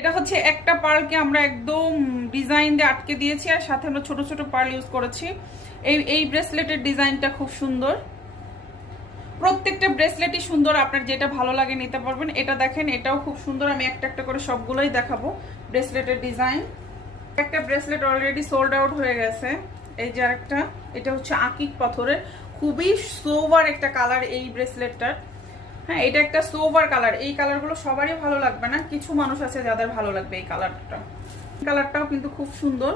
এটা হচ্ছে একটা পার্লকে আমরা একদম ডিজাইন দিয়ে আটকে দিয়েছি আর সাথে আমরা ছোট ছোট পার্ল ইউজ করেছি। এই এই ব্রেসলেটের ডিজাইনটা খুব সুন্দর। প্রত্যেকটা ব্রেসলেটই সুন্দর, আপনার যেটা ভালো লাগে নিতে পারবেন। এটা দেখেন, এটাও খুব সুন্দর, আমি একটা একটা করে সবগুলোই দেখাবো ব্রেসলেটের ডিজাইন। একটা ব্রেসলেট অলরেডি সোল্ড আউট হয়ে গেছে। এই যে আরেকটা, এটা হচ্ছে আকিক পাথরের। খুবই সোভার একটা কালার এই ব্রেসলেটটার। হ্যাঁ এটা একটা সোভার কালার এই কালারগুলো সবারই ভালো লাগবে না। কিছু মানুষ আছে যাদের ভালো লাগবে এই কালারটা কালারটাও কিন্তু খুব সুন্দর।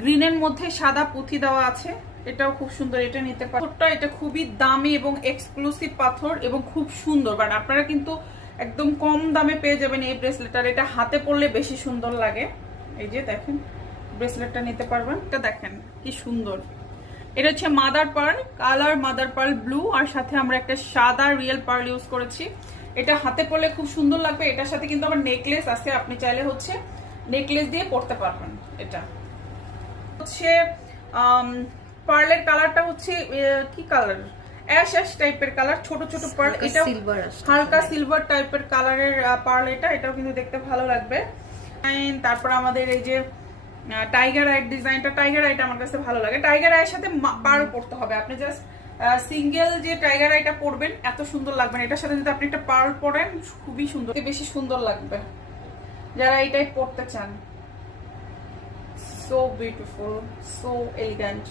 গ্রিনের মধ্যে সাদা পুঁথি দেওয়া আছে। এটাও খুব সুন্দর, এটা নিতে পাথরটা এটা খুবই দামি এবং এক্সক্লুসিভ পাথর এবং খুব সুন্দর। বাট আপনারা কিন্তু একদম কম দামে পেয়ে যাবেন এই ব্রেসলেটটা এটা হাতে পরলে বেশি সুন্দর লাগে। এই যে দেখেন ব্রেসলেটটা নিতে পারবেন। এটা দেখেন, কি সুন্দর। এটা হচ্ছে mother pearl colour mother pearl blue আর সাথে আমরা একটা সাদা রিয়েল পার্ল ইউজ করেছি। এটা হাতে পরলে খুব সুন্দর লাগবে এটার সাথে কিন্তু আমার নেকলেস আছে আপনি চাইলে হচ্ছে নেকলেস দিয়ে পরতে পারবেন এটা। হচ্ছে পার্লের কালারটা হচ্ছে কি কালার? অ্যাশ অ্যাশ টাইপের কালার ছোট ছোট পার্ল। এটা হালকা সিলভার টাইপের কালারের পার্ল এটা এটাও কিন্তু দেখতে ভালো লাগবে। তারপর আমাদের এই যে টাইগার আইট ডিজাইনটা টাইগার আইট আমার কাছে ভালো লাগে। টাইগার আইয়ের সাথে পার্ল পড়তে হবে। আপনি জাস্ট সিঙ্গেল যে টাইগার আইটা পরবেন, এত সুন্দর লাগবে এটার সাথে যদি আপনি একটা পার্ল পরেন, খুবই সুন্দর। বেশি সুন্দর লাগবে। যারা এইটাই পরতে চান। So beautiful so elegant